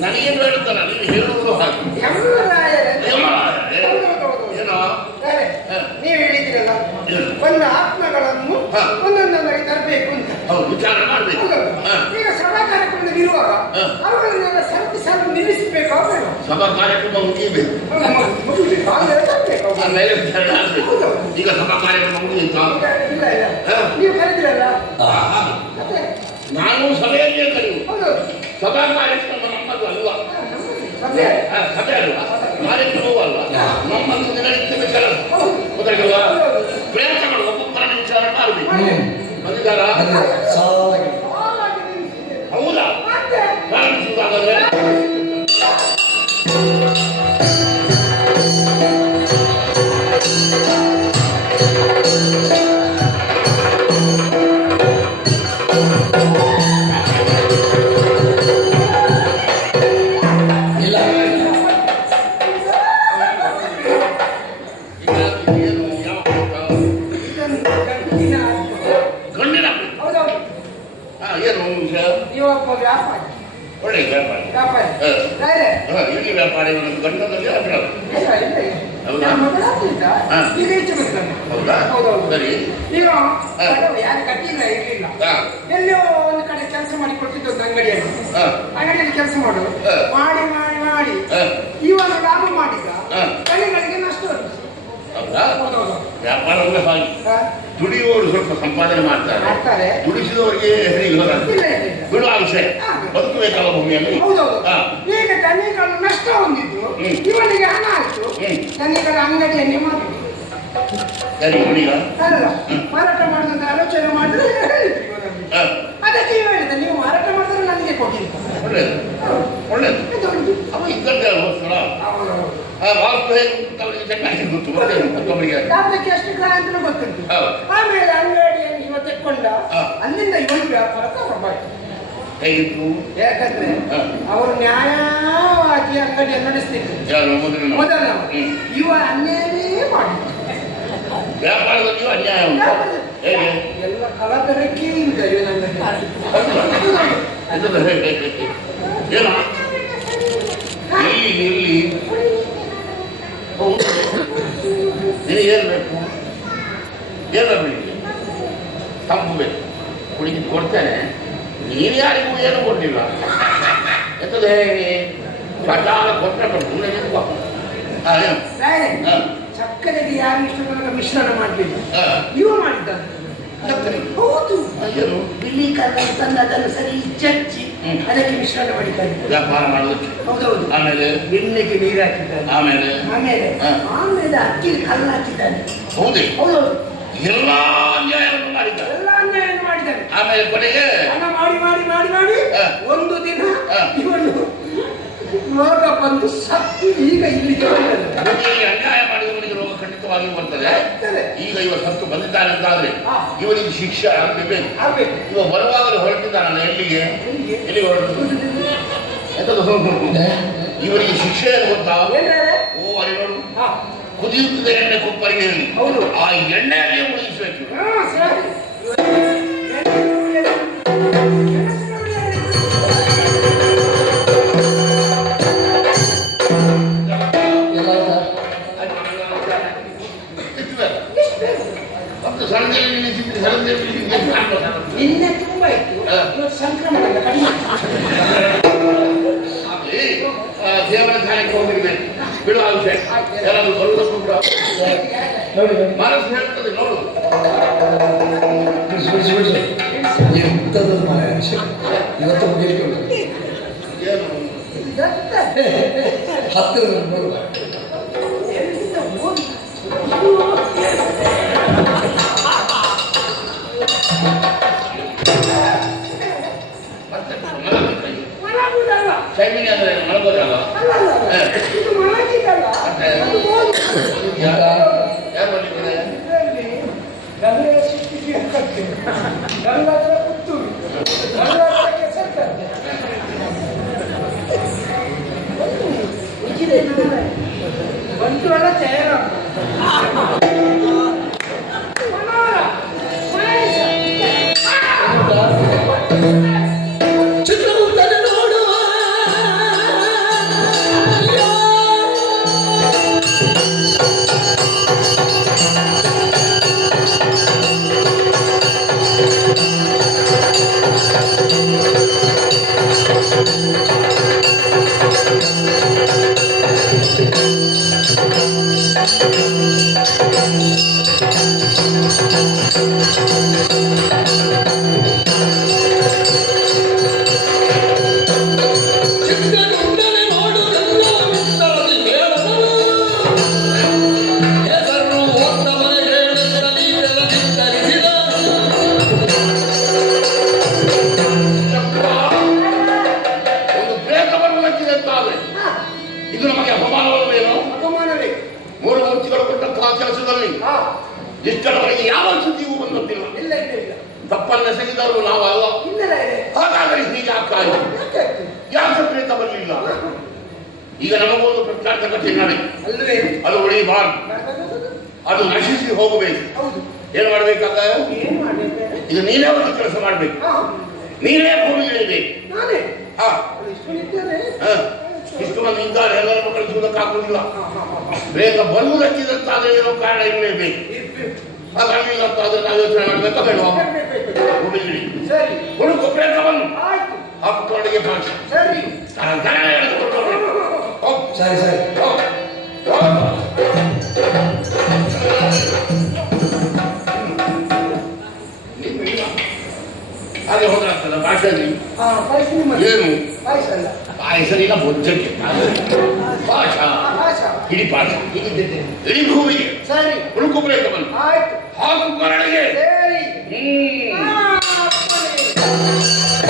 ನನಗೇನು ಹೇಳುತ್ತಲ್ಲ ನೀವು ಹೇಳುವುದು ಹಾಗೆ ನೀವು ಹೇಳಿದಿರಲ್ಲ ಒಂದು ಆತ್ಮಗಳನ್ನು ಒಂದೊಂದೊಂದಾಗಿ ತರಬೇಕು ಅಂತ ವಿಚಾರ ಮಾಡಬೇಕು. ಈಗ ಸಭಾ ಕಾರ್ಯಕ್ರಮದಲ್ಲಿ ಇರುವಾಗ ಅವುಗಳನ್ನೆಲ್ಲ ಸ್ವಲ್ಪ ನಿಲ್ಲಿಸಬೇಕು. ಸಭಾ ಕಾರ್ಯಕ್ರಮ ಮುಗಿಯಬೇಕು, ಆಮೇಲೆ ವಿಚಾರ ಆಗಬೇಕು. ಈಗ ಸಭಾ ಕಾರ್ಯಕ್ರಮ ಮುಗಿಯಿತ? ಇಲ್ಲ ಇಲ್ಲ, ನೀವು ಕರೆದಿರಲ್ಲ. ನಾನು ಸಭೆಯಲ್ಲಿಯೇ ಕರೆಯುವುದು. ಸಭಾ ಕಾರ್ಯಕ್ರಮ ನಮ್ಮದು ಅಲ್ವಾ? ಸಭೆ ಅಲ್ವಾ? ಕಾರ್ಯಕ್ರಮವೂ ಅಲ್ವಾ? ನಮ್ಮನ್ನು ನಡೆಯುತ್ತಿದ್ದ ಕೆಲಸ ಗೊತ್ತಾಗಲ್ವಾ? ಪ್ರಯತ್ನಗಳು ಒಬ್ಬೊಬ್ಬರನ್ನು ವಿಚಾರ ಮಾಡಬೇಕು. ಬಂದಿದ್ದಾರಾ? ಹೌದಾ? ಪ್ರಾರಂಭಿಸುವುದಾದರೆ ಒಳ್ಳೆ ವ್ಯಾಪಾರ. ಇಲ್ಲಿ ವ್ಯಾಪಾರ ಗಂಡದಲ್ಲಿ ಅಭಿರಾಮ. ಹೌದಾ? ಸರಿ. ಈಗ ಯಾರು ಕಟ್ಟಿಲ್ಲ ಇರಲಿಲ್ಲ, ಎಲ್ಲೋ ಒಂದು ಕಡೆ ಕೆಲಸ ಮಾಡಿ ಕೊಡ್ತಿದ್ದು ಅಂಗಡಿಯಲ್ಲಿ ಕೆಲಸ ಮಾಡೋದು ಮಾಡಿ ಮಾಡಿ ಮಾಡಿ ಇವಾಗ ಲಾಭ ಮಾಡಿದ ಕೈಗಳಿಗೆ ನಷ್ಟ. ಹೌದಾ? ವ್ಯಾಪಾರವೇ ಹಾಗೆ. ದುಡಿಯುವವರು ಸ್ವಲ್ಪ ಸಂಪಾದನೆ ಮಾಡ್ತಾರೆ, ದುಡಿಸಿದವರಿಗೆ ಬಿಡುವ ವಿಷಯ ಬದುಕಬೇಕಲ್ಲ ಭೂಮಿಯಲ್ಲಿ. ಈಗ ತನಿಗಳು ನಷ್ಟ ಹೊಂದಿದ್ರು, ಇವನಿಗೆ ಹಣ ಆಯ್ತು, ತನಿಗಳ ಅಂಗಡಿಯನ್ನೇ ಮಾಡಿ ಅಲ್ಲ ಮಾರಾಟ ಮಾಡಿದಂತ ಆಲೋಚನೆ ಮಾಡಿದ್ರೆ ಅದಕ್ಕೆ ಇವ ಹೇಳಿದ, ನೀವು ಮಾರಾಟ ಮಾಡಿದ್ರೆ ನನಗೆ ಕೊಡಿ. ಒಳ್ಳೇದು ಒಳ್ಳೇದು. ಅವ ಇದ್ದದ್ದೇ ಚೆನ್ನಾಗಿ ಗೊತ್ತು, ಅದಕ್ಕೆ ಎಷ್ಟು ಕಾಲ ಅಂತ ಗೊತ್ತುಂಟು. ಆಮೇಲೆ ಅಂಗಡಿಯನ್ನು ಇವ ತೆಕ್ಕೊಂಡ, ಅಲ್ಲಿಂದ ಇವನಿಗೆ ವ್ಯಾಪಾರ ಪ್ರಾರಂಭ. ಹೇಗಿತ್ತು? ಯಾಕಂದ್ರೆ ಅವರು ನ್ಯಾಯವಾಗಿ ಅಂಗಡಿಯನ್ನು ನಡೆಸ್ತಿದ್ರು ಮೊದಲ. ಇವ ಅನ್ಯಾಯವೇ ಮಾಡಿ ವ್ಯಾಪಾರದಲ್ಲಿ ಅನ್ಯಾಯ ಉಂಟು. ಎಲ್ಲ ಕಲಬೆರಕೆ ಇದೆ ಏನ ಇಲ್ಲಿ ಏನು ಬೇಕು? ಏನು ಬೇಕು? ತಪ್ಪು ಬೇಕು, ಹುಡುಗಿ ಕೊಡ್ತೇನೆ. ನೀನು ಯಾರಿಗೂ ಏನು ಕೊಡಲಿಲ್ಲ, ಎಂತದೇ ಕಟಾಲ ಕೊಟ್ಟರೆ ಕೊಟ್ಟು ಸಕ್ಕರೆಗೆ ಯಾರು ಇಷ್ಟು ತನಕ ಮಿಶ್ರಣ ಮಾಡಲಿಲ್ಲ, ಇವು ಮಾಡಿದ್ದಾನೆ. ಹೌದು, ಬಿಳಿ ಕಲ್ಲ ತಂದು ಅದನ್ನು ಸರಿ ಚಚ್ಚಿ ಅದಕ್ಕೆ ಮಿಶ್ರಣ ಮಾಡಿದ್ದಾನೆ ವ್ಯಾಪಾರ ಮಾಡೋದಕ್ಕೆ. ಹೌದೌದು. ಆಮೇಲೆ ಬೆಣ್ಣೆಗೆ ನೀರು ಹಾಕಿದ್ದಾನೆ. ಆಮೇಲೆ ಆಮೇಲೆ ಅಕ್ಕಿ ಕಲ್ಲು ಹಾಕಿದ್ದಾನೆ. ಹೌದೇ? ಹೌದೌದು. ಎಲ್ಲ ಅನ್ಯಾಯವನ್ನು ಮಾಡಿದ್ದಾನೆ. ಎಲ್ಲ ಅನ್ಯಾಯವನ್ನು ಮಾಡಿದ್ದಾನೆ. ಆಮೇಲೆ ಕೊನೆಗೆ ಹಣ ಮಾಡಿ ಮಾಡಿ ಮಾಡಿ ಮಾಡಿ ಒಂದು ದಿನ ಇವನು ರೋಗ ಬಂದು ಸತ್ತು ಈಗ ಇಲ್ಲಿಗೆ ಅನ್ಯಾಯ ಮಾಡಿದವನಿಗೆ ರೋಗ ಖಂಡಿತವಾಗಿಯೂ ಬರ್ತದೆ. ಈಗ ಇವ ಸತ್ತು ಬಂದಿದ್ದಾನೆ ಅಂತಾದ್ರೆ ಇವನಿಗೆ ಶಿಕ್ಷೆ ಆಗಬೇಕು. ಇವ ಬರುವಾಗಲೇ ಹೊರಟಿದ್ದಾನಲ್ಲ, ಎಲ್ಲಿಗೆ ಹೊರಟು ಎಂತದ್ದು ಇವನಿಗೆ ಶಿಕ್ಷೆ ಏನು ಗೊತ್ತಾ? ಓ ಅಲ್ಲಿ ನೋಡು, ಕುದಿಯುತ್ತದೆ ಎಣ್ಣೆ ಕುಪ್ಪರಿಗೆ ಹೇಳಿ, ಆ ಎಣ್ಣೆಯಲ್ಲೇ ಮುಳುಗಿಸಬೇಕು. ನಿನ್ನೆ ತುಂಬಾ ಇತ್ತು, ಇವತ್ತು ಸಂಕ್ರಮಣ ಕಡಿಮೆ. ದೇವಸ್ಥಾನಕ್ಕೆ ಹೋಗಿರ್ಬೇಕು, ಬಿಡುವ ವಿಷಯ ಯಾರಾದ್ರೂ ಬರುವುದಕ್ಕೂ ಕೂಡ ಮನಸ್ಸು ಹೇಳ್ತದೆ. ನೋಡು ಇವತ್ತು ಹತ್ತಿರ ನೋಡುವ ಟೈಮಿಂಗ್ ಅಂದ್ರೆ ಮಲಗೋದಲ್ಲ ಅಲ್ಲ ಅಲ್ಲ ಅಲ್ಲ. ಇದು ಮಲಗಿದ್ದಲ್ಲ. ಅದು ಬೋದು. ಯಾರು ಬಂದಿದ್ದಾರೆ? ಇದರಲ್ಲಿ ಗಂಗಾ ಸಿಕ್ಕಿಗೆ ಕಟ್ಟೆ, ಗಂಗಾಧರ ಪುತ್ತೂರು, ಗಂಗಾಧರ ಕೆಸರ್ತಂತೆ. ಬಂತು ಅಲ್ಲ ಚೇರ ಚಿತ್ರಗುಪ್ತನ ನೋಡುವ ಚಿತ್ರಗುಪ್ತನ ನೋಡುವುದೆಲ್ಲ ವಿಸ್ತರದಿ ಹೇಳಲು ಹೆಸರು ಓದ್ದವನೇ ಹೇಳುತ್ತ ನೀವೆಲ್ಲ ವಿಸ್ತರಿಸಿದ ಒಂದು ಪ್ರೇತವನ್ನು ಲಕ್ಕಿದಂತಾವೆ. ಇದು ನಮಗೆ ಅಪಮಾನವಲ್ವೇನೋ? ಅಪಮಾನವೇ. ಮೂರು ಮೂರ್ತಿಗಳು ಕೊಟ್ಟಂತಹ ಕೆಲಸದಲ್ಲಿ ಇಷ್ಟರವರೆಗೆ ಯಾವ ಸುದ್ದಿಯೂ ಬಂದಿಲ್ಲ. ಇಲ್ಲ ಇಲ್ಲ ಇಲ್ಲ. ತಪ್ಪನ್ನೆಸಗಿದವರು ನಾವು ಅಲ್ಲ. ಇನ್ನೆಲ್ಲ ಇದೆ. ಹಾಗಾದರೆ ಹೀಗೆ ಆಗ್ತಾಯಿತು. ಯಾಕೆ ಆಗ್ತದೆ? ಯಾಕೆ ಪ್ರೇತ ಬರಲಿಲ್ಲ? ಈಗ ನಮಗೊಂದು ಪ್ರತ್ಯರ್ಥ ಕಥೆ ನಡೆ, ಅಲ್ವೇ? ಅದು ಉಳಿಬಾರ್ದು, ಅದು ನಶಿಸಿ ಹೋಗಬೇಕು. ಹೌದು. ಏನ್ ಮಾಡ್ಬೇಕಾಗ? ಏನ್ ಮಾಡಿದ್ರೆ? ಈಗ ನೀನೇ ಒಂದು ಕೆಲಸ ಮಾಡ್ಬೇಕು. ಹಾ, ನೀನೇ ಭೂಮಿ ಇಳಿಬೇಕು. ನಾನೇ ಹಾ, ಇಷ್ಟು ನಿಂತೇನೆ. ಹಾ. ಇಷ್ಟು ಮಂದಿ ಇದ್ದಾರೆ, ಎಲ್ಲರನ್ನು ಕಳಿಸುವುದಕ್ಕಾಗುವುದಿಲ್ಲ. ಹಾ. ಬೇಗ ಬರುವುದಕ್ಕಿದಂತಾದ್ರೆ ಏನೋ ಕಾರಣ ಇರಲೇಬೇಕು. ಹಾಗಾಗಲಿಲ್ಲ ಅಂತ ಆದ್ರೆ ನಾವು ಯೋಚನೆ ಮಾಡ್ಬೇಕಾ ಬೇಡ? ಭೂಮಿ ಇಳಿ, ಸರಿ ಹುಡುಕು ಪ್ರೇತವನ್ನು ಆಯ್ತು. ಹಾಕಿಕೊಂಡೆಗೆ ಪಾಠ ಸರಿ ಸರಿ ಸರಿ ಹಾಗೆ ಹೋದ್ರಾಗ್ತದ ಭಾಷೆಯಲ್ಲಿ ಹಾ, ಪಾಯಸ ಮಾಡಿ. ಏನು ಪಾಯಸ ಅಲ್ಲ. ಪಾಯಸರಿಲ್ಲ ಬೊಜ್ಜಕ್ಕೆ ಪಾಠ ಪಾಯಸ. ಇಡೀ ಪಾಠ ಇಡೀ ಭೂಮಿಗೆ ಸರಿ ಹುಡುಕು ಪ್ರೇತವನ್ನು ಆಯ್ತು. ಹಾಕು ಕೊರಳಿಗೆ. ಸರಿ. ಹ್ಮ್ ಆ, ಅಪ್ಪನೇ.